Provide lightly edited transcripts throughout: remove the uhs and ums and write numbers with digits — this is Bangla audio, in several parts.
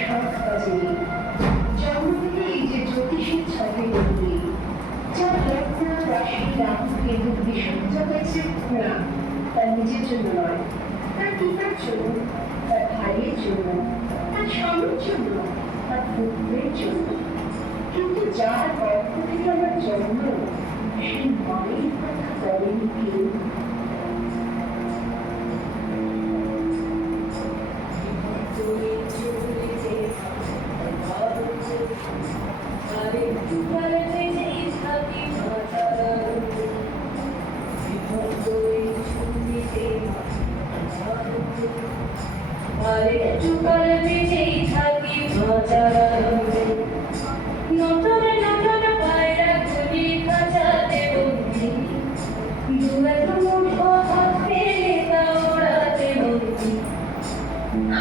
7 বাজে জন্ম থেকে এই যে জ্যোতিষের ছকে বদলে যার লগ্ন রাশি রাহু কেতু বিসর্জন হয়েছে না তার নিজের জন্য নয়, তার পিতার জন্য, তার ভাইয়ের জন্য, তার স্বামীর জন্য, তার পুত্রের জন্য। কিন্তু যার গর্ভ থেকে আমার জন্ম সেই মায়ের কথা বলেনি কেউ।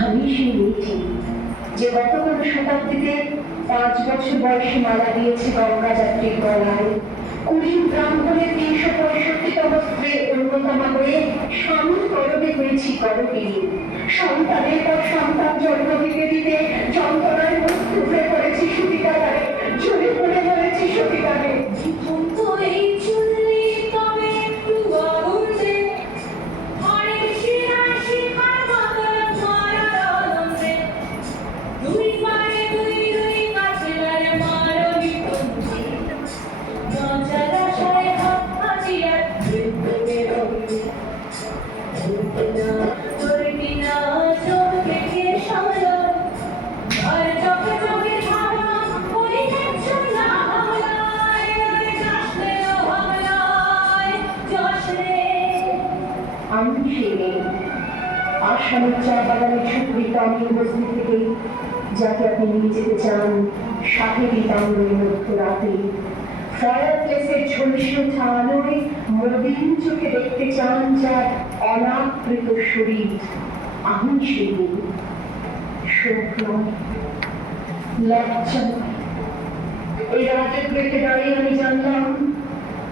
আমি সেই মেয়েটি যে গত কোনো শতাব্দীতে 5 বছর বয়সে মারা দিয়েছে গঙ্গা যাত্রীর গলায়, 20 ব্রাহ্মণের 365তম স্ত্রী অন্যতমা হয়ে স্বামীর গর্ভে হয়েছি গর্ভবতী। সন্তানের পর সন্তান জন্ম দিতে দিতে যন্ত্রণায় মৃত্যু হয়ে পড়েছি সতীকারে, ঝরে পড়ে মরেছি সতীকারে। আমি সেই মেয়ে আসামের চা বাগানের সুপ্রিত আমি উপস্থিত থেকে যাকে আপনি নিয়ে যেতে চান শাহেরি বাংলোর মধ্যরাতে, ফায়ার প্লেসের ঝলসে ওঠা আলোয় মলিন চোখে দেখতে চান যার অনাবৃত শরীর। আমি সেই মেয়ে, শোক নয়, লজ্জা নয়। এই রাতের প্লেটে দাঁড়িয়ে আমি জানলাম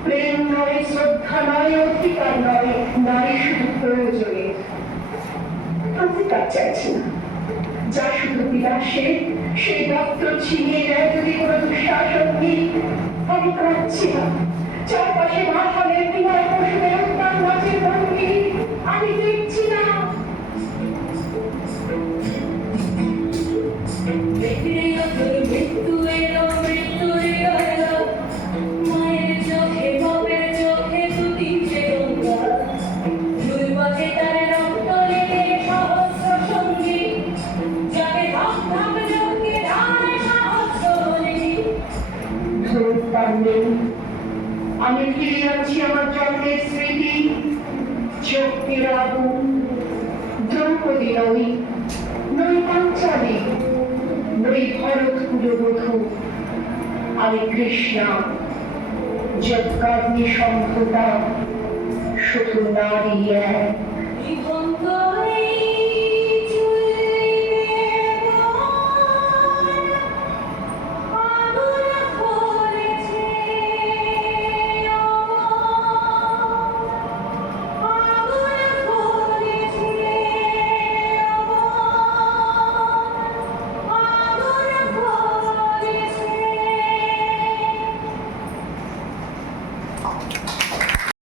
প্রেম নয়, শ্রদ্ধা নয়, অধিকার নয়, নারী শুধু প্রয়োজনে। অধিকার চাইছি না, যা শুধু বিলাসে সেই বস্ত্র ছিনিয়ে নেয় যদি কোনো দুঃশাসন নেই। আমি কাঁদছি না, চারপাশে ভাষণের বিনয় পশুদের উত্তাল নাচের ভঙ্গি আমি দেখছি না। আমি ফিরে আছি আমার জন্মের স্মৃতি, চোখের আগুন। দ্রৌপদী নই, নই পাঞ্চালী, নই ভরত কুলবধূ, আমি কৃষ্ণা। যৎকার্যে সম্ভতা শুধু নারী এক।